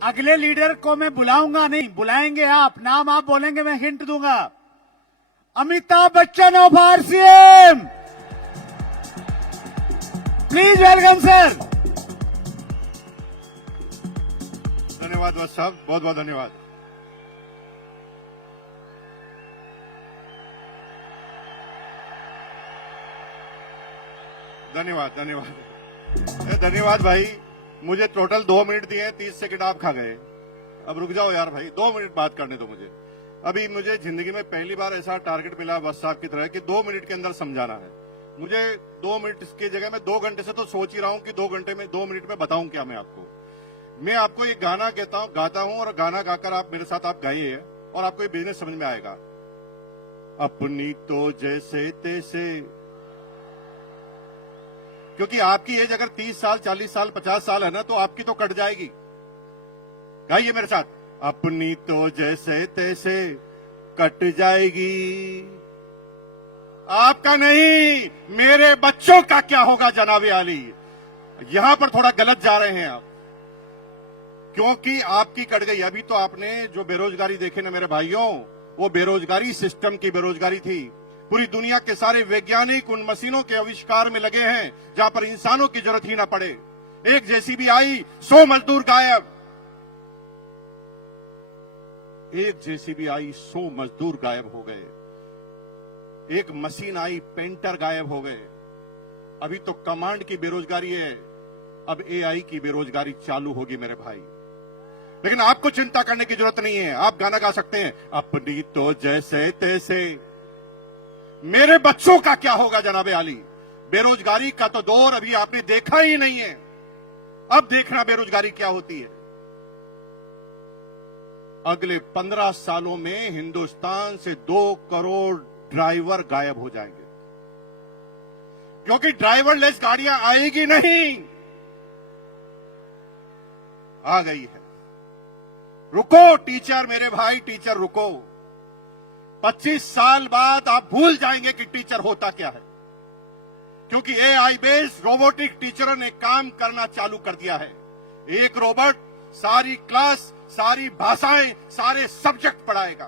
अगले लीडर को मैं बुलाऊंगा नहीं, बुलाएंगे आप, नाम आप बोलेंगे, मैं हिंट दूंगा। Amitabh Bachchan of RCM, please welcome sir. धन्यवाद वत्स साहब, बहुत बहुत धन्यवाद। धन्यवाद धन्यवाद धन्यवाद भाई। मुझे टोटल 2 मिनट दिए, 30 सेकंड आप खा गए। अब रुक जाओ यार भाई, 2 मिनट बात करने दो मुझे। अभी मुझे जिंदगी में पहली बार ऐसा टारगेट मिला वत्स साहब की तरह कि 2 मिनट के अंदर समझाना है। मुझे 2 मिनट की जगह मैं 2 घंटे से तो सोच ही रहा हूं कि 2 घंटे में 2 मिनट में बताऊं क्या मैं आपको एक गाना गाता हूं और गाना गाकर आप मेरे साथ आप गाइए और आपको ये बिजनेस समझ में आएगा। अपनी तो जैसे तैसे, क्योंकि आपकी एज अगर 30 साल 40 साल 50 साल है ना, तो आपकी तो कट जाएगी। गाइए मेरे साथ, अपनी तो जैसे तैसे कट जाएगी, आपका नहीं मेरे बच्चों का क्या होगा जनाबे आली। यहां पर थोड़ा गलत जा रहे हैं आप, क्योंकि आपकी कट गई। अभी तो आपने जो बेरोजगारी देखे ना मेरे भाइयों, वो बेरोजगारी सिस्टम की बेरोजगारी थी। पूरी दुनिया के सारे वैज्ञानिक उन मशीनों के आविष्कार में लगे हैं जहां पर इंसानों की जरूरत ही ना पड़े। एक जेसीबी आई, 100 मजदूर गायब। एक जेसीबी आई, 100 मजदूर गायब हो गए। एक मशीन आई, पेंटर गायब हो गए। अभी तो कमांड की बेरोजगारी है, अब एआई की बेरोजगारी चालू होगी मेरे भाई। लेकिन आपको चिंता करने की जरूरत नहीं है। आप गाना गा सकते हैं, अपनी तो जैसे तैसे मेरे बच्चों का क्या होगा जनाबे आली। बेरोजगारी का तो दौर अभी आपने देखा ही नहीं है, अब देखना बेरोजगारी क्या होती है। अगले 15 सालों में हिंदुस्तान से 2 करोड़ ड्राइवर गायब हो जाएंगे, क्योंकि ड्राइवरलेस गाड़ियां आएगी नहीं। आ गई है, रुको टीचर, मेरे भाई टीचर रुको। 25 साल बाद आप भूल जाएंगे कि टीचर होता क्या है, क्योंकि एआई बेस्ड रोबोटिक टीचरों ने काम करना चालू कर दिया है। एक रोबोट सारी क्लास, सारी भाषाएं, सारे सब्जेक्ट पढ़ाएगा।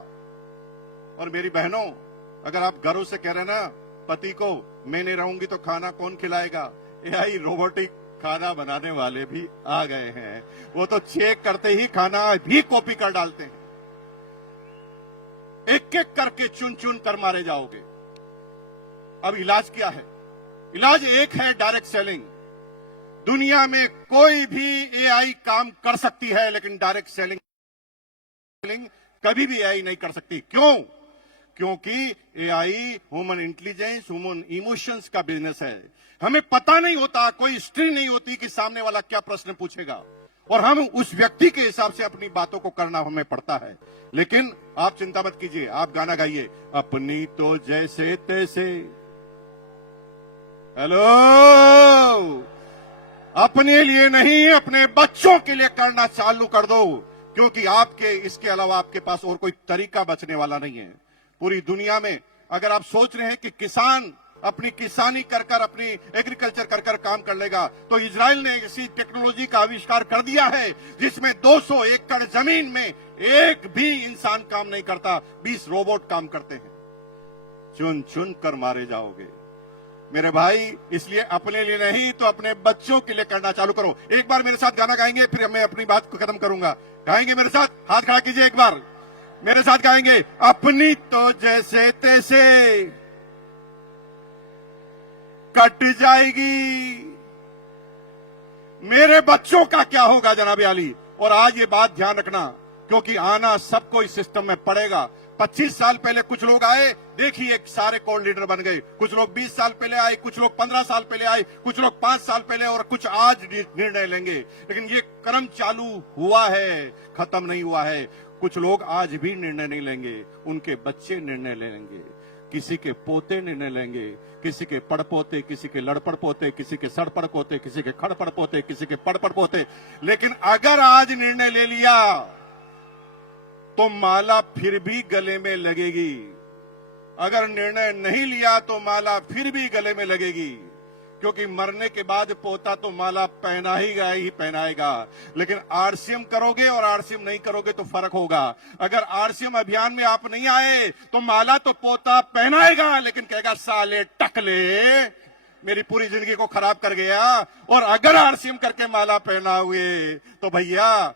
और मेरी बहनों, अगर आप घरों से कह रहे ना पति को मैं नहीं रहूंगी तो खाना कौन खिलाएगा, एआई रोबोटिक खाना बनाने वाले भी आ गए हैं। वो तो चेक करते ही खाना भी कॉपी कर डालते हैं। एक एक करके चुन चुन कर मारे जाओगे। अब इलाज क्या है? इलाज एक है, डायरेक्ट सेलिंग। दुनिया में कोई भी एआई काम कर सकती है, लेकिन डायरेक्ट सेलिंग कभी भी एआई नहीं कर सकती। क्यों? क्योंकि AI human intelligence, human emotions का बिजनेस है। हमें पता नहीं होता, कोई हिस्ट्री नहीं होती कि सामने वाला क्या प्रश्न पूछेगा, और हम उस व्यक्ति के हिसाब से अपनी बातों को करना हमें पड़ता है। लेकिन आप चिंता मत कीजिए, आप गाना गाइए, अपनी तो जैसे तैसे। हेलो, अपने लिए नहीं, अपने बच्चों के लिए करना चालू कर दो, क्योंकि आपके इसके अलावा आपके पास और कोई तरीका बचने वाला नहीं है। पूरी दुनिया में अगर आप सोच रहे हैं कि किसान अपनी किसानी कर कर, अपनी एग्रीकल्चर कर कर काम कर लेगा, तो इजराइल ने इसी टेक्नोलॉजी का आविष्कार कर दिया है जिसमें 200 एकड़ जमीन में एक भी इंसान काम नहीं करता, 20 रोबोट काम करते हैं। चुन चुन कर मारे जाओगे मेरे भाई। इसलिए अपने लिए नहीं तो अपने बच्चों के लिए करना चालू करो। एक बार मेरे साथ गाना गाएंगे, फिर मैं अपनी बात को खत्म करूंगा। गाएंगे मेरे साथ? हाथ खड़ा कीजिए, एक बार मेरे साथ गाएंगे, अपनी तो जैसे तैसे कट जाएगी, मेरे बच्चों का क्या होगा जनाबे आली। और आज ये बात ध्यान रखना, क्योंकि आना सबको इस सिस्टम में पड़ेगा। 25 साल पहले कुछ लोग आए, देखिए सारे कोर लीडर बन गए। कुछ लोग 20 साल पहले आए, कुछ लोग 15 साल पहले आए, कुछ लोग 5 साल पहले, और कुछ आज निर्णय लेंगे। लेकिन ये क्रम चालू हुआ है, खत्म नहीं हुआ है। कुछ लोग आज भी निर्णय नहीं लेंगे, उनके बच्चे निर्णय ले लेंगे, किसी के पोते निर्णय लेंगे, किसी के पड़पोते, किसी के लड़पड़ पोते, किसी के सड़पड़ पोते, किसी के खड़पड़ पोते, किसी के पड़पड़ पोते। लेकिन अगर आज निर्णय ले लिया तो माला फिर भी गले में लगेगी। अगर निर्णय नहीं लिया तो माला फिर भी गले में लगेगी, क्योंकि मरने के बाद पोता तो माला पहना ही पहनाएगा। लेकिन आरसीएम करोगे और आरसीएम नहीं करोगे तो फर्क होगा। अगर आरसीएम अभियान में आप नहीं आए तो माला तो पोता पहनाएगा, लेकिन कहेगा साले टकले मेरी पूरी जिंदगी को खराब कर गया। और अगर आरसीएम करके माला पहना हुए तो भैया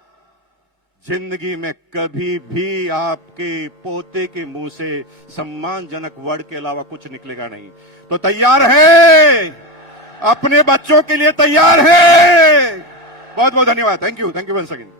जिंदगी में कभी भी आपके पोते के मुंह से सम्मानजनक वर्ड के अलावा कुछ निकलेगा नहीं। तो तैयार है, अपने बच्चों के लिए तैयार है। बहुत बहुत धन्यवाद। Thank you once again.